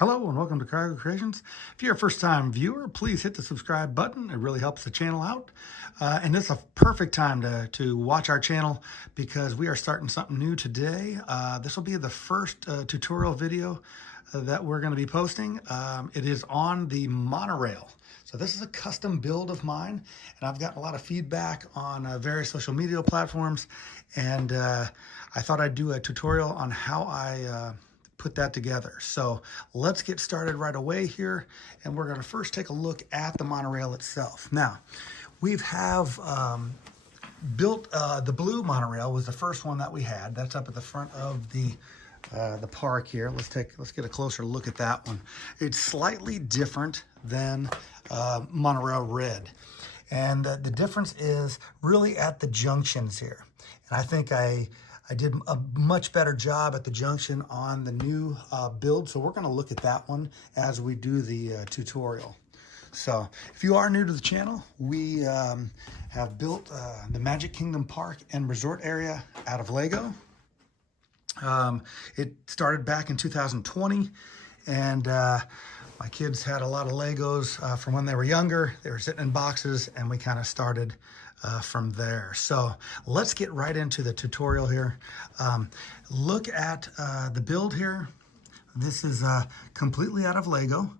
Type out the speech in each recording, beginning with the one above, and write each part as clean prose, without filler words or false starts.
Hello and welcome to Cargo Creations. If you're a first-time viewer, please hit the subscribe button. It really helps the channel out. And this is a perfect time to watch our channel because we are starting something new today. This will be the first tutorial video that we're going to be posting. It is on the Monorail. So this is a custom build of mine, and I've gotten a lot of feedback on various social media platforms, and I thought I'd do a tutorial on how I put that together. So let's get started right away here, and we're going to first take a look at the monorail itself. Now, we have built the blue monorail was the first one that we had. That's up at the front of the park here. Let's get a closer look at that one. It's slightly different than Monorail Red, and the difference is really at the junctions here. And I think I did a much better job at the junction on the new build, so we're going to look at that one as we do the tutorial. So if you are new to the channel, we have built the Magic Kingdom Park and Resort area out of Lego. It started back in 2020, and my kids had a lot of Legos from when they were younger. They were sitting in boxes, and we kind of started from there. So let's get right into the tutorial here. Look at the build here. This is completely out of Lego,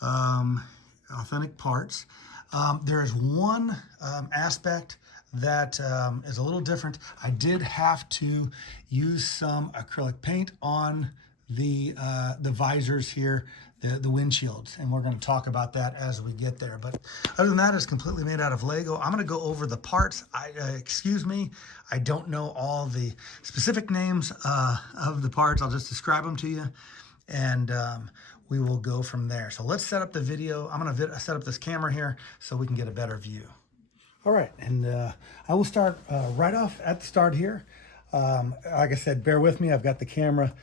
authentic parts. There is one aspect that is a little different. I did have to use some acrylic paint on the visors here, the windshields, and we're going to talk about that as we get there. But other than that, it's completely made out of Lego. I'm going to go over the parts. Excuse me, I don't know all the specific names of the parts. I'll just describe them to you, and we will go from there. So let's set up the video. I'm going to set up this camera here so we can get a better view. All right, and I will start right off at the start here. Like I said, bear with me. I've got the camera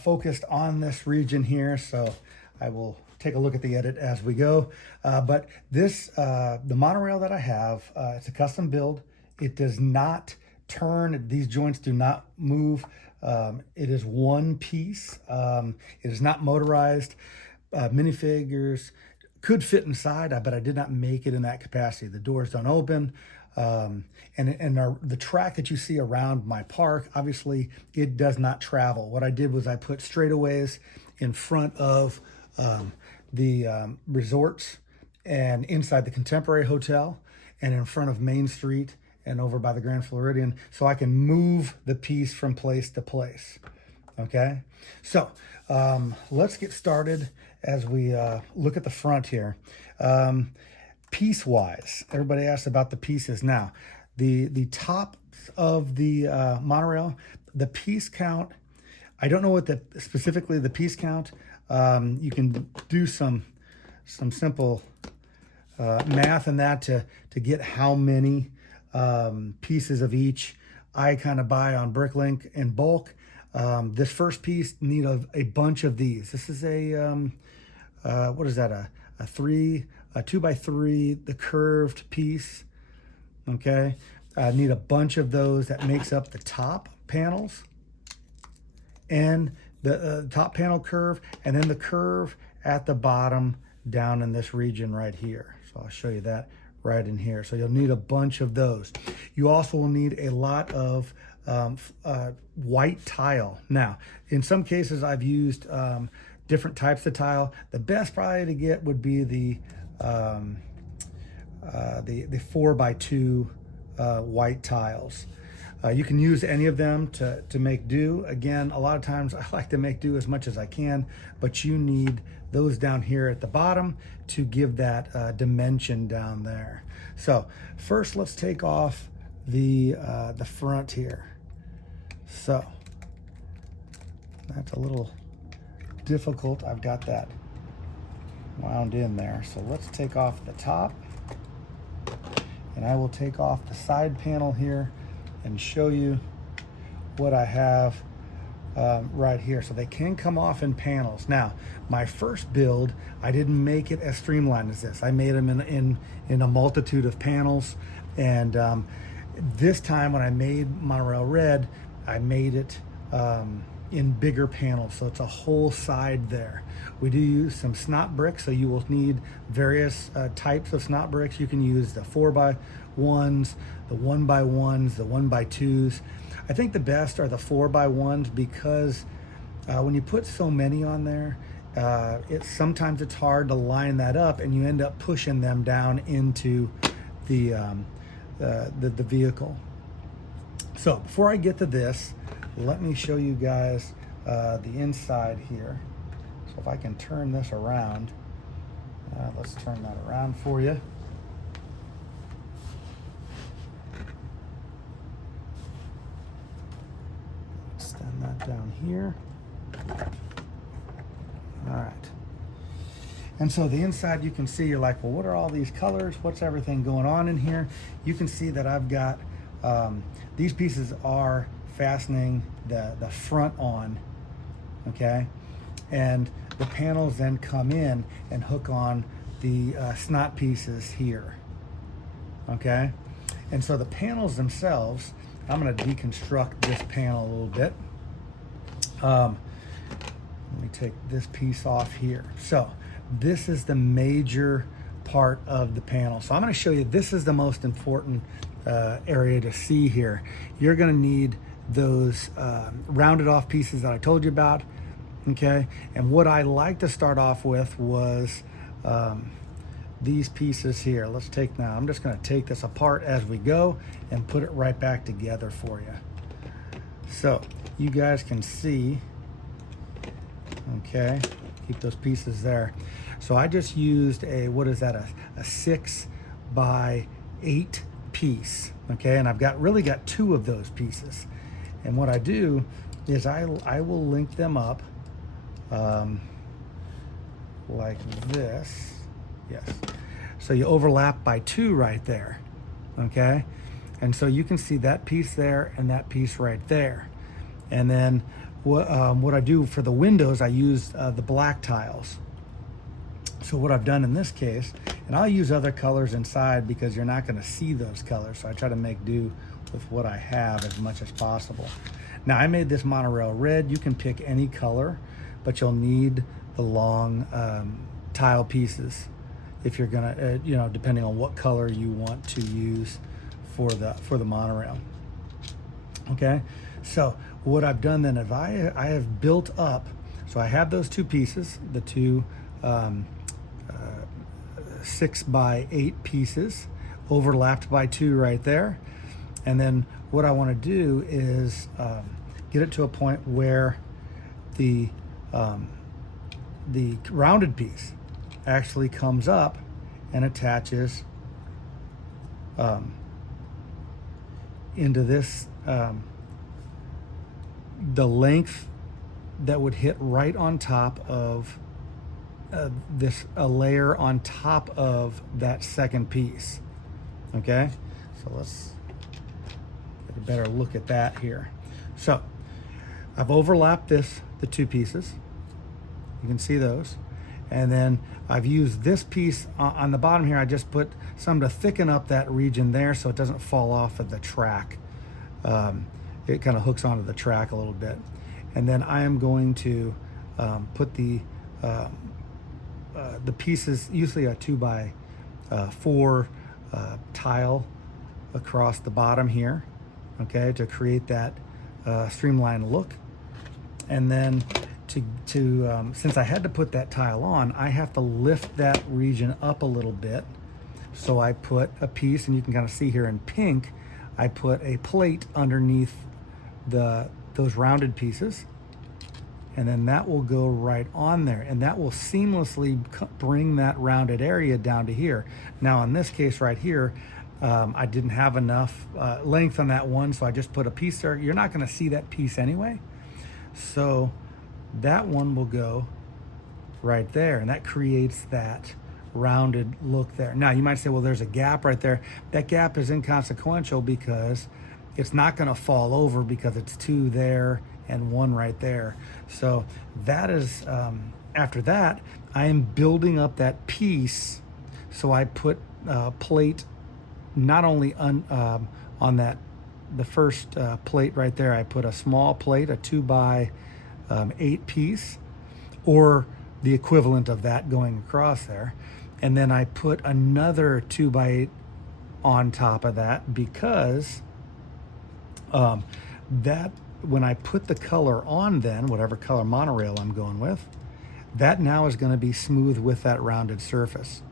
focused on this region here, so I will take a look at the edit as we go. But this, the monorail that I have, it's a custom build. It does not turn. These joints do not move. It is one piece. It is not motorized. Minifigures could fit inside, but I did not make it in that capacity. The doors don't open. The track that you see around my park, obviously it does not travel. What I did was I put straightaways in front of the resorts and inside the Contemporary Hotel and in front of Main Street and over by the Grand Floridian, so I can move the piece from place to place. Okay, so let's get started as we look at the front here. Piece-wise, everybody asks about the pieces. Now, the top of the monorail, the piece count, I don't know what specifically the piece count. You can do some simple math in that to get how many pieces of each I kind of buy on Bricklink in bulk. This first piece need a bunch of these. This is a what is that? A 2x3, the curved piece. Okay, I need a bunch of those. That makes up the top panels and the top panel curve, and then the curve at the bottom down in this region right here. So I'll show you that right in here. So you'll need a bunch of those. You also will need a lot of white tile. Now, in some cases, I've used different types of tile. The best probably to get would be the 4x2 white tiles. You can use any of them to make do. Again, a lot of times I like to make do as much as I can, but you need those down here at the bottom to give that dimension down there. So first, let's take off the front here. So that's a little difficult. I've got that wound in there. So let's take off the top, and I will take off the side panel here and show you what I have right here. So they can come off in panels. Now, my first build, I didn't make it as streamlined as this. I made them in a multitude of panels, and this time when I made Monorail Red, I made it in bigger panels, so it's a whole side there. We do use some snot bricks, so you will need various types of snot bricks. You can use the 4x1s, the 1x1s, the 1x2s. I think the best are the 4x1s because when you put so many on there, sometimes it's hard to line that up, and you end up pushing them down into the vehicle. So before I get to this, let me show you guys the inside here. So if I can turn this around, let's turn that around for you. Extend that down here. All right. And so the inside, you can see, you're like, well, what are all these colors? What's everything going on in here? You can see that I've got, these pieces are fastening the front on, okay? And the panels then come in and hook on the snot pieces here, okay? And so the panels themselves, I'm gonna deconstruct this panel a little bit. Let me take this piece off here. So this is the major part of the panel. So I'm going to show you, this is the most important area to see here. You're going to need those rounded off pieces that I told you about, okay? And what I like to start off with was these pieces here. Let's take, now I'm just going to take this apart as we go and put it right back together for you. So you guys can see, okay, keep those pieces there. So I just used a, what is that, a 6x8 piece, okay? And I've really got two of those pieces. And what I do is I will link them up like this. Yes. So you overlap by 2 right there, okay? And so you can see that piece there and that piece right there. And then what I do for the windows, I use the black tiles. So what I've done in this case, and I'll use other colors inside because you're not going to see those colors, so I try to make do with what I have as much as possible. Now I made this monorail red. You can pick any color, but you'll need the long tile pieces if you're gonna, you know, depending on what color you want to use for the monorail. Okay, so what I've done then, if I have built up, so I have those two pieces, the two 6x8 pieces overlapped by 2 right there. And then what I want to do is get it to a point where the rounded piece actually comes up and attaches into this, the length that would hit right on top of a layer on top of that second piece. Okay, so let's get a better look at that here. So I've overlapped the two pieces. You can see those. And then I've used this piece on the bottom here. I just put some to thicken up that region there so it doesn't fall off of the track. It kind of hooks onto the track a little bit. And then I am going to put the pieces, usually a 2x4 tile across the bottom here, okay, to create that streamlined look. And then since I had to put that tile on, I have to lift that region up a little bit. So I put a piece, and you can kind of see here in pink, I put a plate underneath those rounded pieces, and then that will go right on there, and that will seamlessly bring that rounded area down to here. Now in this case right here, I didn't have enough length on that one, so I just put a piece there. You're not going to see that piece anyway, so that one will go right there, and that creates that rounded look there. Now you might say, well, there's a gap right there. That gap is inconsequential because it's not going to fall over because it's 2 there and 1 right there. So that is, after that, I am building up that piece. So I put plate not only on that, the first plate right there, I put a small plate, a 2x4 8-piece, or the equivalent of that going across there. And then I put another 2x8 on top of that because that when I put the color on, then whatever color monorail I'm going with, that now is going to be smooth with that rounded surface.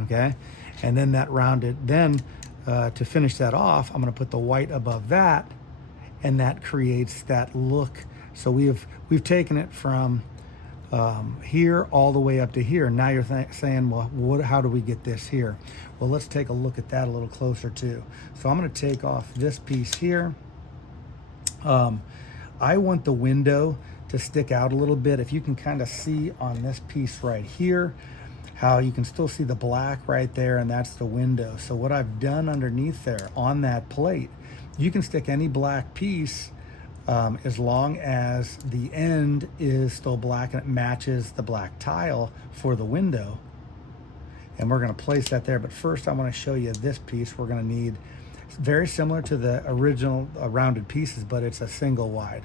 Okay, and then that rounded, then to finish that off, I'm going to put the white above that, and that creates that look. So we've taken it from here all the way up to here. Now you're saying, well, how do we get this here? Well, let's take a look at that a little closer too. So I'm going to take off this piece here. I want the window to stick out a little bit. If you can kind of see on this piece right here, how you can still see the black right there, and that's the window. So what I've done underneath there on that plate, you can stick any black piece as long as the end is still black and it matches the black tile for the window. And we're going to place that there. But first I want to show you this piece. We're going to need, very similar to the original rounded pieces, but it's a single wide.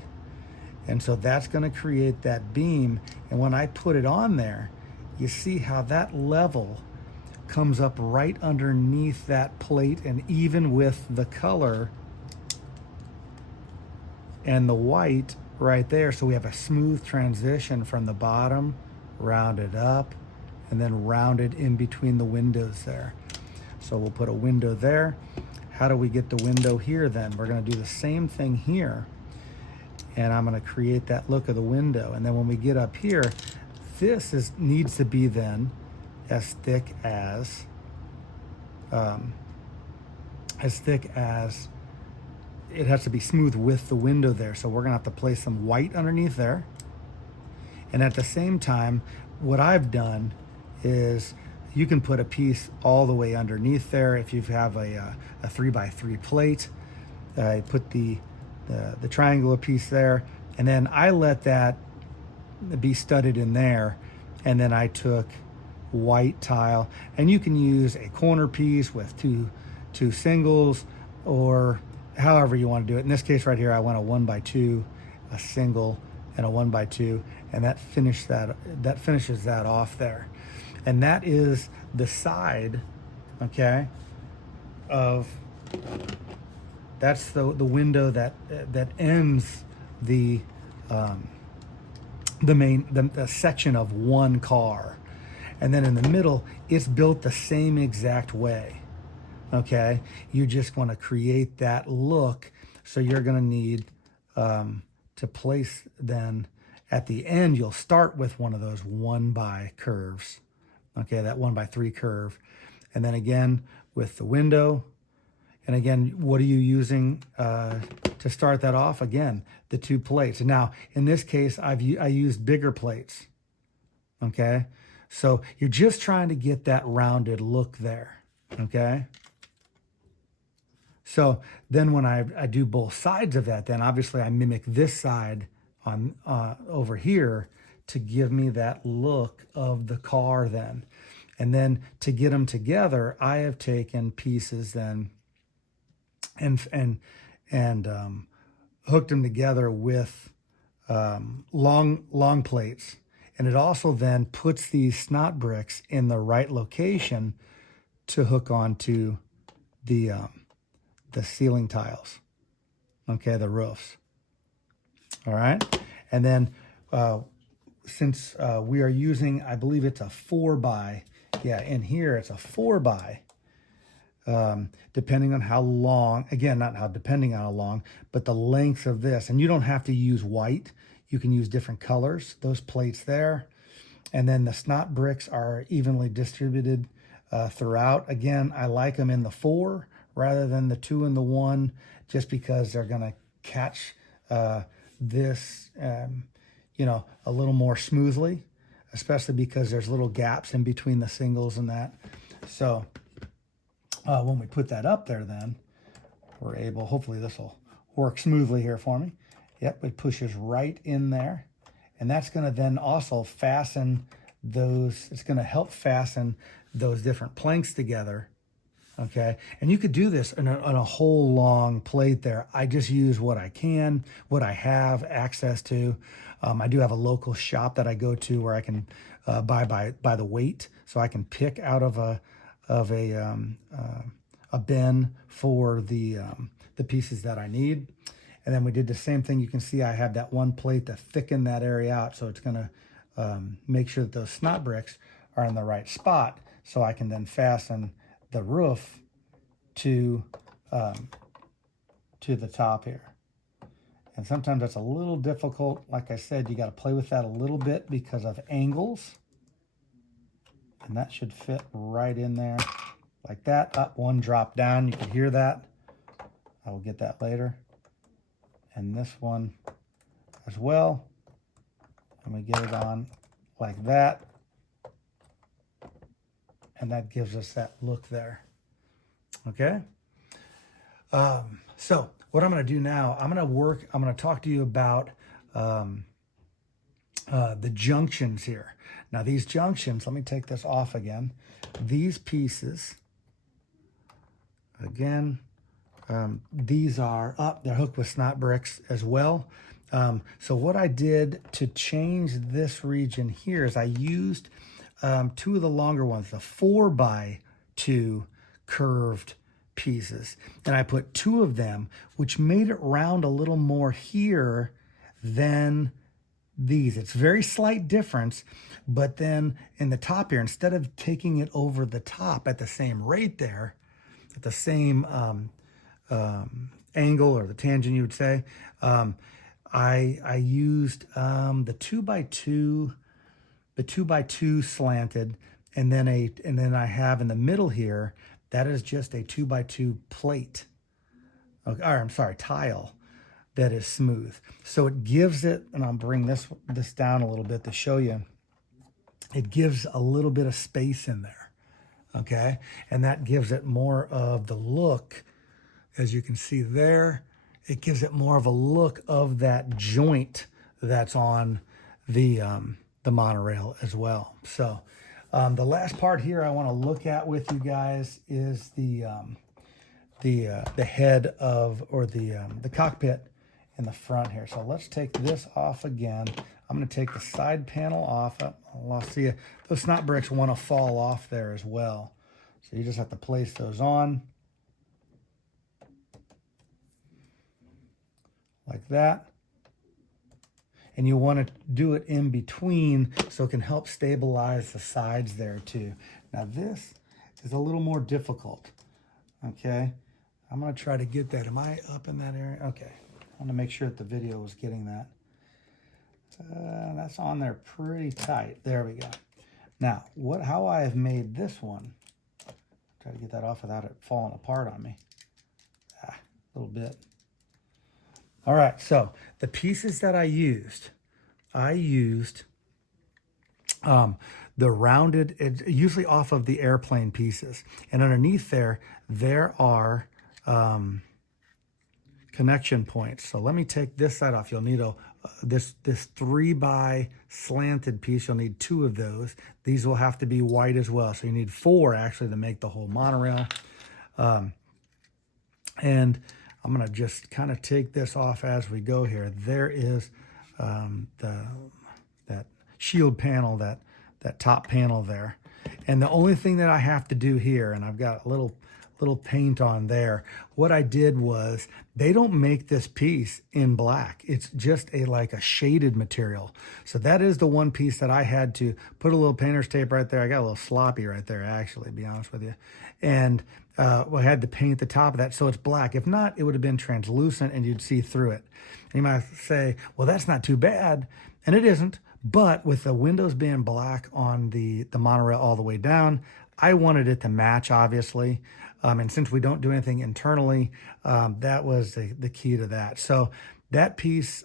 And so that's going to create that beam. And when I put it on there, you see how that level comes up right underneath that plate, and even with the color and the white right there. So we have a smooth transition from the bottom, rounded up, and then rounded in between the windows there. So we'll put a window there. How do we get the window here then? We're going to do the same thing here, and I'm going to create that look of the window. And then when we get up here, this needs to be then as thick as it has to be smooth with the window there. So we're gonna have to place some white underneath there. And at the same time, what I've done is you can put a piece all the way underneath there. If you have a 3x3 plate, put the triangular piece there, and then I let that be studded in there, and then I took white tile, and you can use a corner piece with two singles, or however you want to do it. In this case right here, I want a 1x2, a single, and a 1x2, and that finishes that off there. And that is the side, okay, of that's the window that ends the section of one car. And then in the middle, it's built the same exact way. Okay, you just want to create that look. So you're going to need to place, then at the end, you'll start with one of those 1x curves. Okay, that 1x3 curve. And then again with the window. And again, what are you using to start that off? Again, the 2 plates. Now, in this case, I used bigger plates. Okay, so you're just trying to get that rounded look there. Okay. So then when I do both sides of that, then obviously I mimic this side on over here to give me that look of the car then. And then to get them together, I have taken pieces then and hooked them together with long plates. And it also then puts these snot bricks in the right location to hook onto the ceiling tiles, okay, the roofs. All right, and then since we are using, I believe it's a 4x, yeah, in here it's a 4x, depending on how long, again, not how depending on how long, but the length of this. And you don't have to use white, you can use different colors, those plates there. And then the snot bricks are evenly distributed throughout. Again, I like them in the 4 rather than the 2 and the 1, just because they're going to catch this, a little more smoothly, especially because there's little gaps in between the singles and that. So when we put that up there, then we're able, hopefully this will work smoothly here for me. Yep, it pushes right in there. And that's going to then also fasten those, it's going to help fasten those different planks together. Okay, and you could do this on a whole long plate there. I just use what I can, what I have access to. I do have a local shop that I go to where I can buy by the weight, so I can pick out of a bin for the pieces that I need. And then we did the same thing. You can see I have that one plate to thicken that area out, so it's going to make sure that those snot bricks are in the right spot, so I can then fasten the roof to the top here. And sometimes that's a little difficult. Like I said, you got to play with that a little bit because of angles. And that should fit right in there like that. Up, one drop down. You can hear that. I will get that later. And this one as well. And we get it on like that. And that gives us that look there. Okay. So what I'm going to do now, I'm going to talk to you about the junctions here. Now these junctions, let me take this off again. These pieces, again, these are up, they're hooked with snot bricks as well. So what I did to change this region here is I used two of the longer ones, the 4x2 curved pieces. And I put two of them, which made it round a little more here than these. It's very slight difference, but then in the top here, instead of taking it over the top at the same rate there, at the same angle or the tangent you would say, I used the 2x2 slanted, and then I have in the middle here, that is just a 2x2 plate. Okay, or I'm sorry, tile that is smooth. So it gives it, and I'll bring this down a little bit to show you. It gives a little bit of space in there, okay? And that gives it more of the look, as you can see there. It gives it more of a look of that joint that's on the monorail as well. So the last part here I want to look at with you guys is the head of, or the cockpit in the front here. So let's take this off again. I'm going to take the side panel off. I'll see you. Those snot bricks want to fall off there as well. So you just have to place those on like that. And you want to do it in between so it can help stabilize the sides there too. Now this is a little more difficult, okay? I'm going to try to get that. Am I up in that area? Okay. I want to make sure that the video was getting that. That's on there pretty tight. There we go. Now, how I have made this one, try to get that off without it falling apart on me. A little bit. All right, so the pieces that I used the rounded, usually off of the airplane pieces. And underneath there are connection points. So let me take this side off. You'll need this 3x slanted piece. You'll need two of those. These will have to be white as well. So you need 4 actually to make the whole monorail. And I'm going to just kind of take this off as we go here. There is that shield panel, that top panel there. And the only thing that I have to do here, and I've got a little paint on there, what I did was, they don't make this piece in black. It's just like a shaded material. So that is the one piece that I had to put a little painter's tape right there. I got a little sloppy right there, actually, to be honest with you. And I had to paint the top of that so it's black. If not, it would have been translucent and you'd see through it. And you might say, well, that's not too bad. And it isn't. But with the windows being black on the monorail all the way down, I wanted it to match, obviously. And since we don't do anything internally, that was the key to that. So that piece,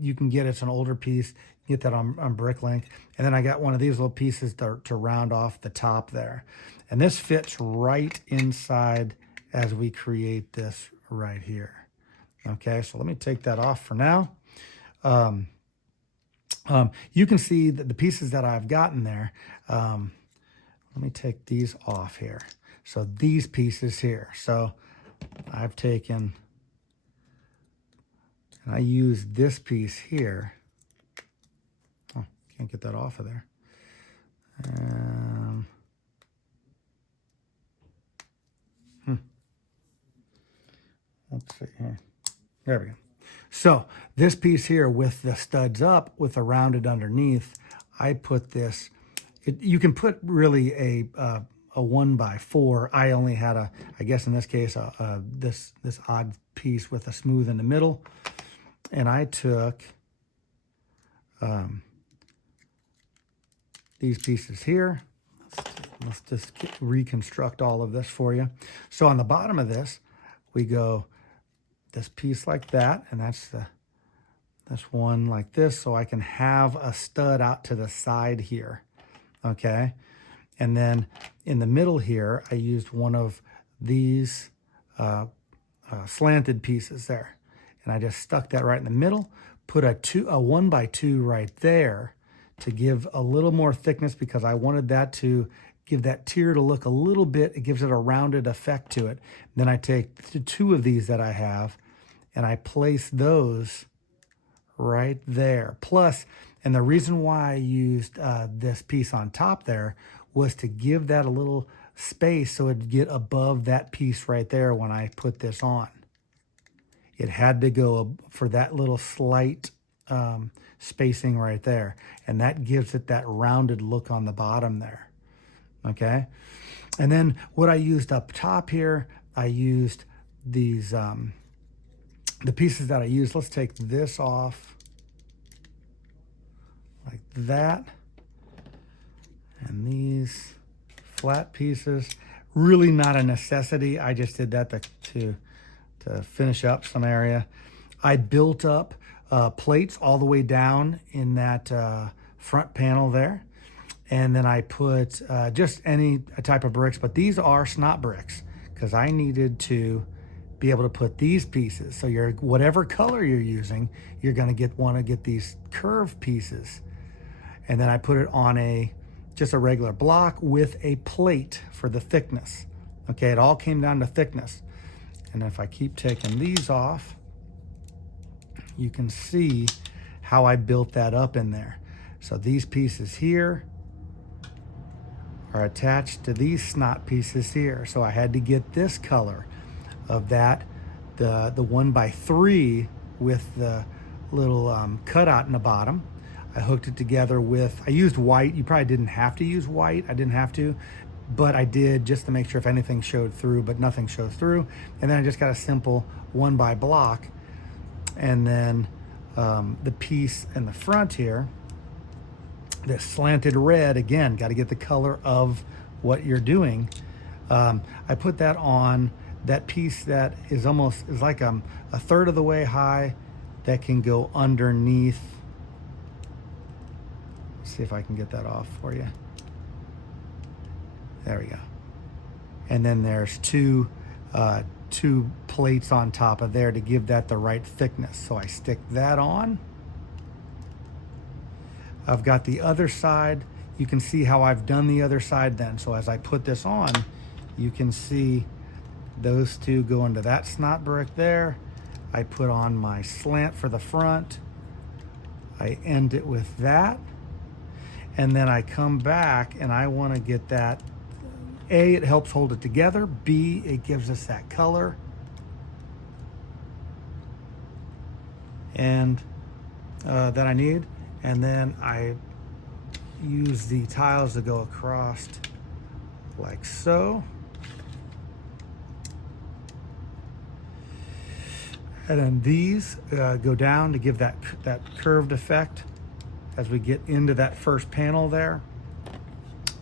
you can get, it's an older piece, you get that on Bricklink. And then I got one of these little pieces to round off the top there. And this fits right inside as we create this right here. Okay, so let me take that off for now. You can see that the pieces that I've gotten there, let me take these off here. So these pieces here. So I've taken, and I use this piece here. Oh, can't get that off of there. Let's see here. There we go. So this piece here with the studs up, with the rounded underneath, I put this. You can put really a 1x4. I only had I guess in this case, this odd piece with a smooth in the middle, and I took these pieces here. Let's just reconstruct all of this for you. So on the bottom of this, we go this piece like that, and that's this one like this, so I can have a stud out to the side here, okay? And then in the middle here, I used one of these slanted pieces there, and I just stuck that right in the middle, put a 1x2 right there to give a little more thickness, because I wanted that to give that tier to look a little bit, it gives it a rounded effect to it. Then I take the 2 of these that I have, and I place those right there. Plus, and the reason why I used this piece on top there was to give that a little space so it'd get above that piece right there when I put this on. It had to go for that little slight spacing right there. And that gives it that rounded look on the bottom there. Okay? And then what I used up top here, I used these, the pieces that I used. Let's take this off like that. And these flat pieces, really not a necessity. I just did that to finish up some area. I built up plates all the way down in that front panel there. And then I put just any type of bricks, but these are snot bricks because I needed to be able to put these pieces. So whatever color you're using, you're going to want to get these curved pieces. And then I put it on just a regular block with a plate for the thickness. Okay, it all came down to thickness. And if I keep taking these off, you can see how I built that up in there. So these pieces here are attached to these snot pieces here. So I had to get this color of that, the 1x3 with the little cutout in the bottom. I hooked it together with, I used white. You probably didn't have to use white. I didn't have to, but I did just to make sure if anything showed through, but nothing shows through. And then I just got a simple 1x block. And then the piece in the front here, this slanted red, again, got to get the color of what you're doing. I put that on that piece that is like a third of the way high that can go underneath. Let's see if I can get that off for you. There we go. And then there's two plates on top of there to give that the right thickness. So I stick that on. I've got the other side. You can see how I've done the other side then. So as I put this on, you can see those two go into that snot brick there. I put on my slant for the front. I end it with that. And then I come back and I want to get that. A, it helps hold it together. B, it gives us that color. And that I need. And then I use the tiles to go across like so. And then these go down to give that curved effect as we get into that first panel there.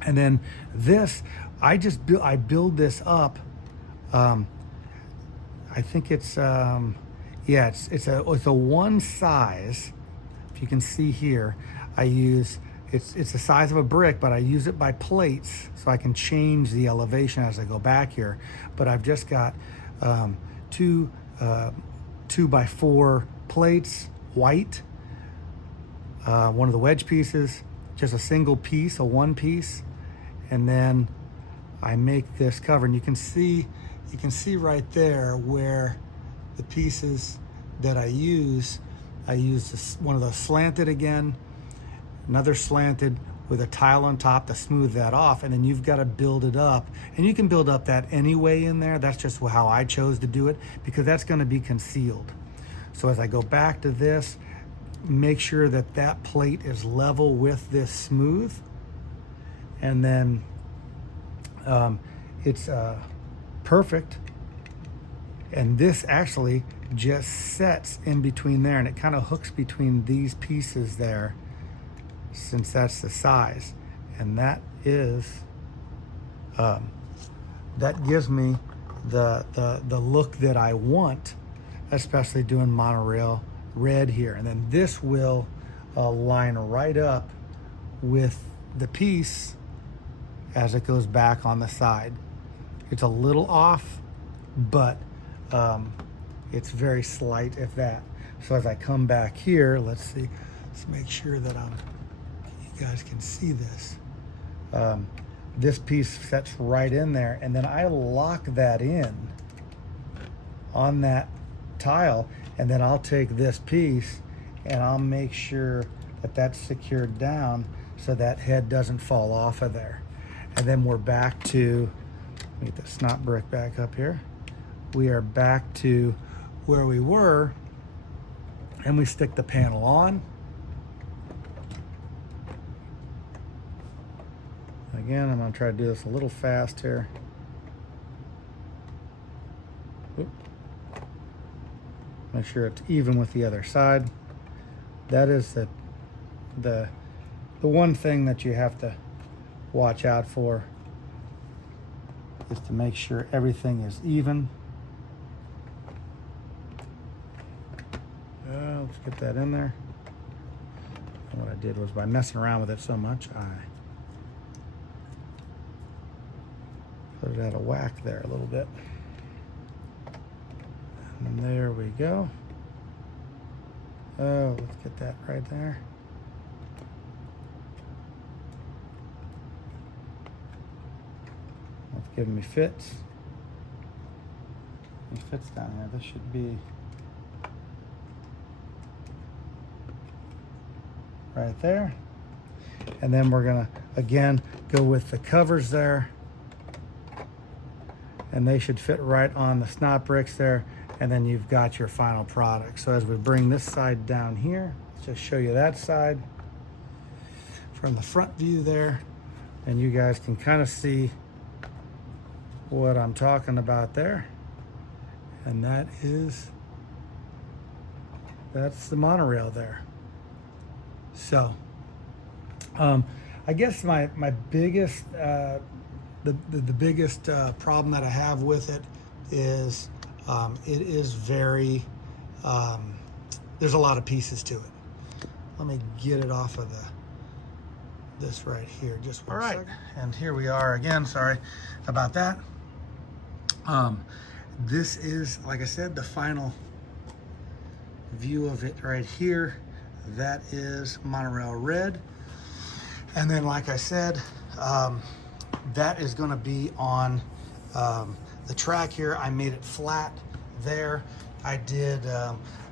And then this, I build this up. I think it's it's a one size. If you can see here, I use it's the size of a brick, but I use it by plates so I can change the elevation as I go back here. But I've just got 2x4 plates, white. One of the wedge pieces, just a single piece, a one piece, and then I make this cover, and you can see right there where the pieces that I use this, one of those slanted again, another slanted with a tile on top to smooth that off, and then you've got to build it up. And you can build up that anyway in there. That's just how I chose to do it, because that's going to be concealed. So as I go back to this, make sure that that plate is level with this smooth, and then it's perfect. And this actually just sets in between there, and it kind of hooks between these pieces there, since that's the size. And that is that gives me the look that I want, especially doing monorail red here. And then this will line right up with the piece as it goes back on the side. It's a little off, but it's very slight, if that. So as I come back here, let's make sure that you guys can see this. This piece sets right in there, and then I lock that in on that tile, and then I'll take this piece and I'll make sure that that's secured down so that head doesn't fall off of there. And then we're back to, let me get the snot brick back up here. We are back to where we were, and we stick the panel on. Again, I'm going to try to do this a little fast here. Oop. Make sure it's even with the other side. That is the one thing that you have to watch out for, is to make sure everything is even. Let's get that in there. And what I did was, by messing around with it so much, I put it out of whack there a little bit. And there we go. Oh, let's get that right there. That's giving me fits. It fits down here. This should be right there. And then we're gonna, again, go with the covers there. And they should fit right on the snot bricks there. And then you've got your final product. So as we bring this side down here, let's just show you that side from the front view there. And you guys can kind of see what I'm talking about there. And that's the monorail there. So I guess my biggest the biggest problem that I have with it is it is very there's a lot of pieces to it. Let me get it off of this right here, just one second. And here we are again. Sorry about that. This is, like I said, the final view of it right here. That is monorail red. And then, like I said, that is going to be on the track here. I made it flat there. I did,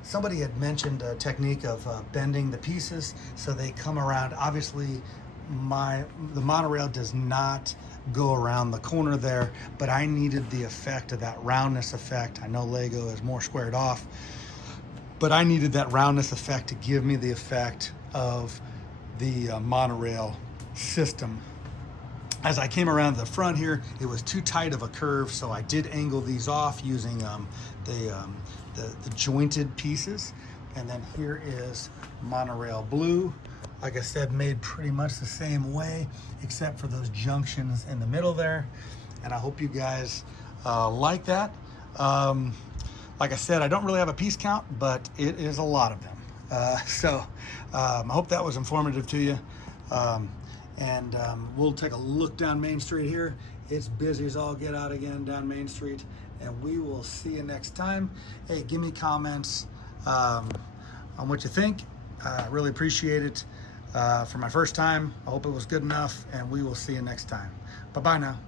somebody had mentioned a technique of bending the pieces so they come around. Obviously, the monorail does not go around the corner there, but I needed the effect of that roundness effect. I know LEGO is more squared off, but I needed that roundness effect to give me the effect of the monorail system. As I came around the front here, it was too tight of a curve, so I did angle these off using the jointed pieces. And then here is monorail blue. Like I said, made pretty much the same way, except for those junctions in the middle there. And I hope you guys like that. Like I said, I don't really have a piece count, but it is a lot of them. So I hope that was informative to you. We'll take a look down Main Street here. It's busy as all get out again down Main Street, and we will see you next time. Hey, give me comments on what you think. I really appreciate it. For my first time, I hope it was good enough, and we will see you next time. Bye-bye now.